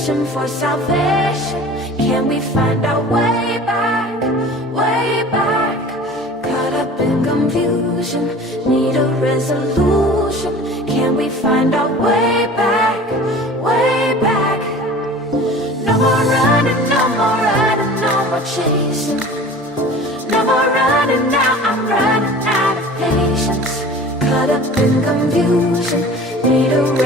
searching for salvation. Can we find our way back, way back? Caught up in confusion, need a resolution. Can we find our way back, way back? No more running, no more running, no more chasing. No more running now, I'm running out of patience. Caught up in confusion, need a